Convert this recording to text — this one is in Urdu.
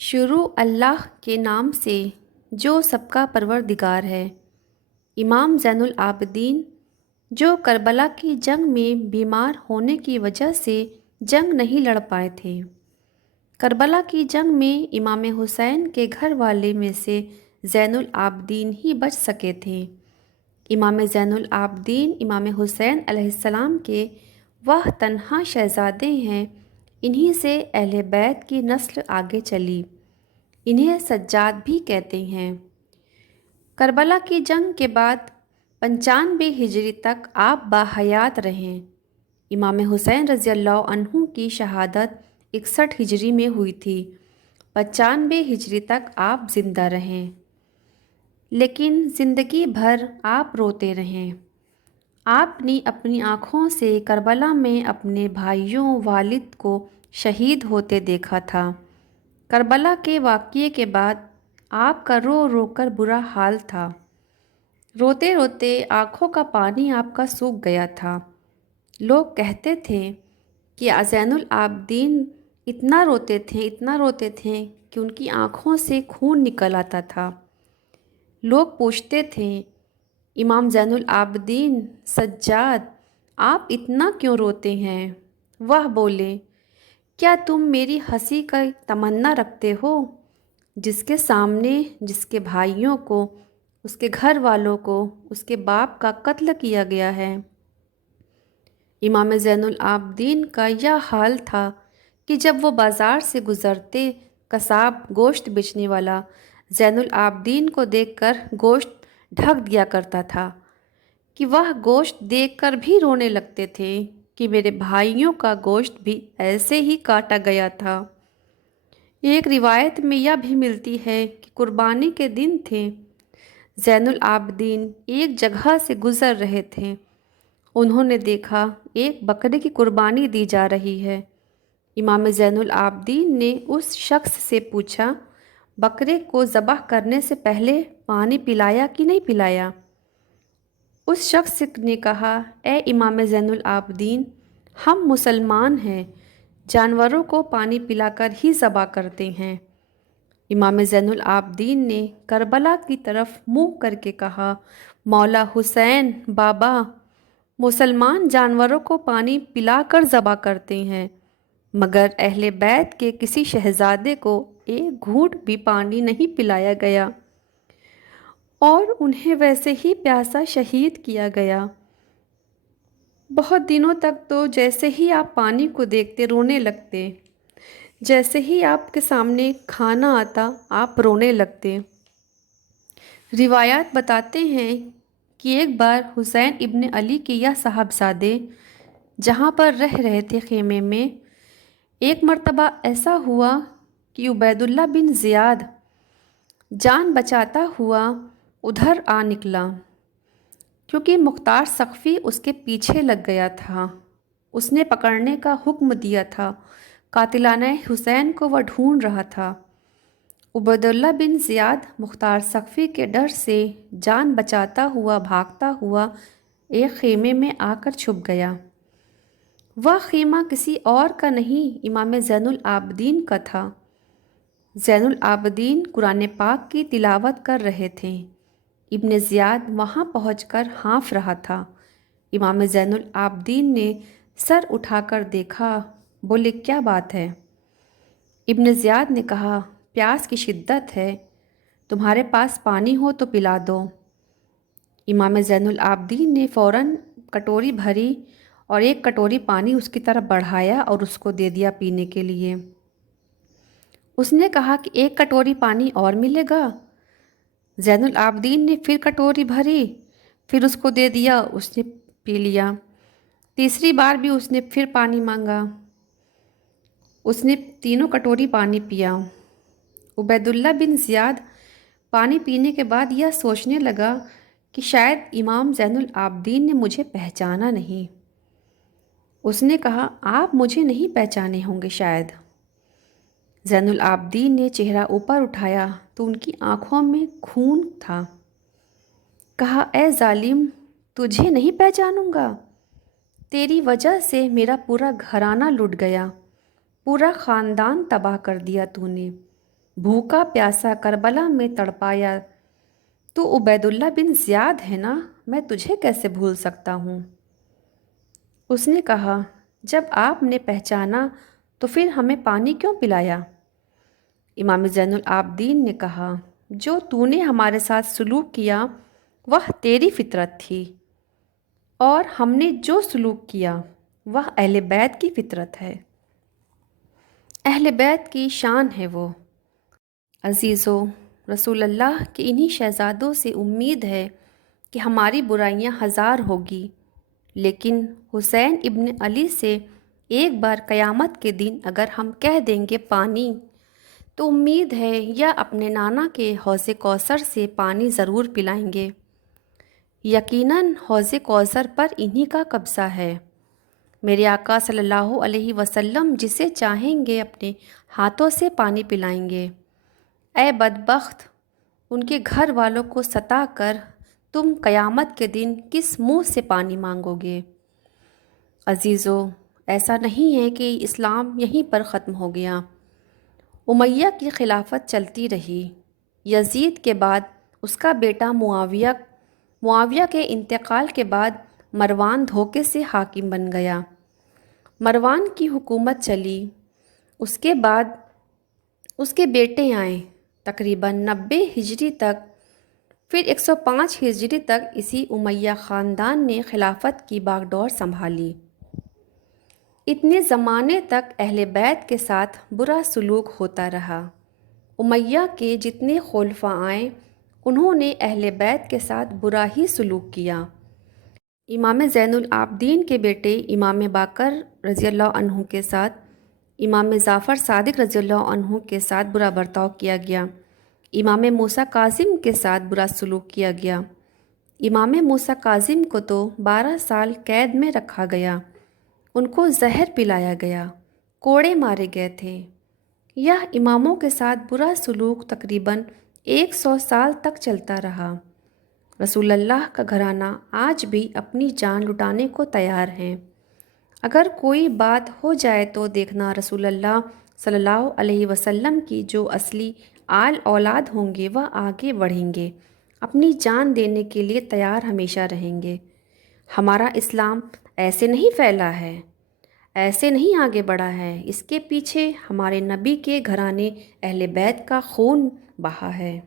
شروع اللہ کے نام سے جو سب کا پروردگار ہے۔ امام زین العابدین جو کربلا کی جنگ میں بیمار ہونے کی وجہ سے جنگ نہیں لڑ پائے تھے۔ کربلا کی جنگ میں امام حسین کے گھر والے میں سے زین العابدین ہی بچ سکے تھے۔ امام زین العابدین امام حسین علیہ السلام کے وہ تنہا شہزادے ہیں، انہی سے اہل بیت کی نسل آگے چلی، انہیں سجاد بھی کہتے ہیں۔ کربلا کی جنگ کے بعد 95 ہجری تک آپ باحیات رہیں۔ امام حسین رضی اللہ عنہ کی شہادت 61 ہجری میں ہوئی تھی، 95 ہجری تک آپ زندہ رہیں، لیکن زندگی بھر آپ روتے رہیں۔ آپ نے اپنی آنکھوں سے کربلا میں اپنے بھائیوں والد کو شہید ہوتے دیکھا تھا۔ کربلا کے واقعے کے بعد آپ کا رو رو کر برا حال تھا۔ روتے روتے آنکھوں کا پانی آپ کا سوکھ گیا تھا۔ لوگ کہتے تھے کہ زین العابدین اتنا روتے تھے کہ ان کی آنکھوں سے خون نکل آتا تھا۔ لوگ پوچھتے تھے، امام زین العابدین سجاد، آپ اتنا کیوں روتے ہیں؟ وہ بولے، کیا تم میری ہنسی کا تمنا رکھتے ہو؟ جس کے سامنے جس کے بھائیوں کو، اس کے گھر والوں کو، اس کے باپ کا قتل کیا گیا ہے۔ امام زین العابدین کا یہ حال تھا کہ جب وہ بازار سے گزرتے، قصاب گوشت بیچنے والا زین العابدین کو دیکھ کر گوشت ڈھک دیا کرتا تھا کہ وہ گوشت دیکھ کر بھی رونے لگتے تھے کہ میرے بھائیوں کا گوشت بھی ایسے ہی کاٹا گیا تھا۔ ایک روایت میں یہ بھی ملتی ہے کہ قربانی کے دن تھے، زین العابدین ایک جگہ سے گزر رہے تھے، انہوں نے دیکھا ایک بکرے کی قربانی دی جا رہی ہے۔ امام زین العابدین نے اس شخص سے پوچھا، بکرے کو ذبح کرنے سے پہلے پانی پلایا کہ نہیں پلایا؟ اس شخص نے کہا، اے امام زین العابدین، ہم مسلمان ہیں، جانوروں کو پانی پلا کر ہی ذبح کرتے ہیں۔ امام زین العابدین نے کربلا کی طرف منہ کر کے کہا، مولا حسین بابا، مسلمان جانوروں کو پانی پلا کر ذبح کرتے ہیں، مگر اہل بیت کے کسی شہزادے کو ایک گھونٹ بھی پانی نہیں پلایا گیا اور انہیں ویسے ہی پیاسا شہید کیا گیا۔ بہت دنوں تک تو جیسے ہی آپ پانی کو دیکھتے رونے لگتے، جیسے ہی آپ کے سامنے کھانا آتا آپ رونے لگتے۔ روایات بتاتے ہیں کہ ایک بار حسین ابن علی کے یہ صاحبزادے جہاں پر رہ رہے تھے خیمے میں، ایک مرتبہ ایسا ہوا کہ عبید اللہ بن زیاد جان بچاتا ہوا ادھر آ نکلا، کیونکہ مختار ثقفی اس کے پیچھے لگ گیا تھا۔ اس نے پکڑنے کا حکم دیا تھا، قاتلانہ حسین کو وہ ڈھونڈ رہا تھا۔ عبید اللہ بن زیاد مختار ثقفی کے ڈر سے جان بچاتا ہوا بھاگتا ہوا ایک خیمے میں آ کر چھپ گیا۔ وہ خیمہ کسی اور کا نہیں، امام زین العابدین کا تھا۔ زین العابدین قرآن پاک کی تلاوت کر رہے تھے۔ ابن زیاد وہاں پہنچ کر ہانف رہا تھا۔ امام زین العابدین نے سر اٹھا کر دیکھا، بولے، کیا بات ہے؟ ابن زیاد نے کہا، پیاس کی شدت ہے، تمہارے پاس پانی ہو تو پلا دو۔ امام زین العابدین نے فوراً کٹوری بھری اور ایک کٹوری پانی اس کی طرف بڑھایا اور اس کو دے دیا پینے کے لیے۔ اس نے کہا کہ ایک کٹوری پانی اور ملے گا؟ زین العابدین نے پھر کٹوری بھری، پھر اس کو دے دیا، اس نے پی لیا۔ تیسری بار بھی اس نے پھر پانی مانگا، اس نے تینوں کٹوری پانی پیا۔ عبید اللہ بن زیاد پانی پینے کے بعد یہ سوچنے لگا کہ شاید امام زین العابدین نے مجھے پہچانا نہیں۔ اس نے کہا، آپ مجھے نہیں پہچانے ہوں گے شاید۔ زین العابدین نے چہرہ اوپر اٹھایا تو ان کی آنکھوں میں خون تھا۔ کہا، اے ظالم، تجھے نہیں پہچانوں گا؟ تیری وجہ سے میرا پورا گھرانہ لٹ گیا، پورا خاندان تباہ کر دیا تو نے۔ بھوکا پیاسا کربلا میں تڑپایا، تو عبید اللہ بن زیاد ہے نا، میں تجھے کیسے بھول سکتا ہوں؟ اس نے کہا، جب آپ نے پہچانا تو پھر ہمیں پانی کیوں پلایا؟ امام زین العابدین نے کہا، جو تو نے ہمارے ساتھ سلوک کیا وہ تیری فطرت تھی، اور ہم نے جو سلوک کیا وہ اہل بیت کی فطرت ہے، اہل بیت کی شان ہے وہ۔ عزیزو، رسول اللہ کے انہی شہزادوں سے امید ہے کہ ہماری برائیاں ہزار ہوگی، لیکن حسین ابن علی سے ایک بار قیامت کے دن اگر ہم کہہ دیں گے پانی، تو امید ہے یا اپنے نانا کے حوض کوثر سے پانی ضرور پلائیں گے۔ یقیناً حوض کوثر پر انہی کا قبضہ ہے۔ میرے آقا صلی اللہ علیہ وسلم جسے چاہیں گے اپنے ہاتھوں سے پانی پلائیں گے۔ اے بدبخت، ان کے گھر والوں کو ستا کر تم قیامت کے دن کس منہ سے پانی مانگو گے؟ عزیزو، ایسا نہیں ہے کہ اسلام یہیں پر ختم ہو گیا۔ امیہ کی خلافت چلتی رہی۔ یزید کے بعد اس کا بیٹا معاویہ کے انتقال کے بعد مروان دھوکے سے حاکم بن گیا۔ مروان کی حکومت چلی، اس کے بعد اس کے بیٹے آئے، تقریباً 90 ہجری تک، پھر 105 ہجری تک اسی امیہ خاندان نے خلافت کی باغ ڈور سنبھالی۔ اتنے زمانے تک اہل بیت کے ساتھ برا سلوک ہوتا رہا۔ امیہ کے جتنے خلفاء آئے انہوں نے اہل بیت کے ساتھ برا ہی سلوک کیا۔ امام زین العابدین کے بیٹے امام باقر رضی اللہ عنہ کے ساتھ امام جعفر صادق رضی اللہ عنہ کے ساتھ برا برتاؤ کیا گیا۔ امام موسیٰ کاظم کے ساتھ برا سلوک کیا گیا۔ امام موسیٰ کاظم کو تو 12 سال قید میں رکھا گیا، ان کو زہر پلایا گیا، کوڑے مارے گئے تھے۔ یہ اماموں کے ساتھ برا سلوک تقریباً 100 سال تک چلتا رہا۔ رسول اللہ کا گھرانہ آج بھی اپنی جان لٹانے کو تیار ہیں۔ اگر کوئی بات ہو جائے تو دیکھنا رسول اللہ صلی اللہ علیہ وسلم کی جو اصلی آل اولاد ہوں گے وہ آگے بڑھیں گے، اپنی جان دینے کے لیے تیار ہمیشہ رہیں گے۔ ہمارا اسلام ایسے نہیں پھیلا ہے، ایسے نہیں آگے بڑھا ہے، اس کے پیچھے ہمارے نبی کے گھرانے اہل بیت کا خون بہا ہے۔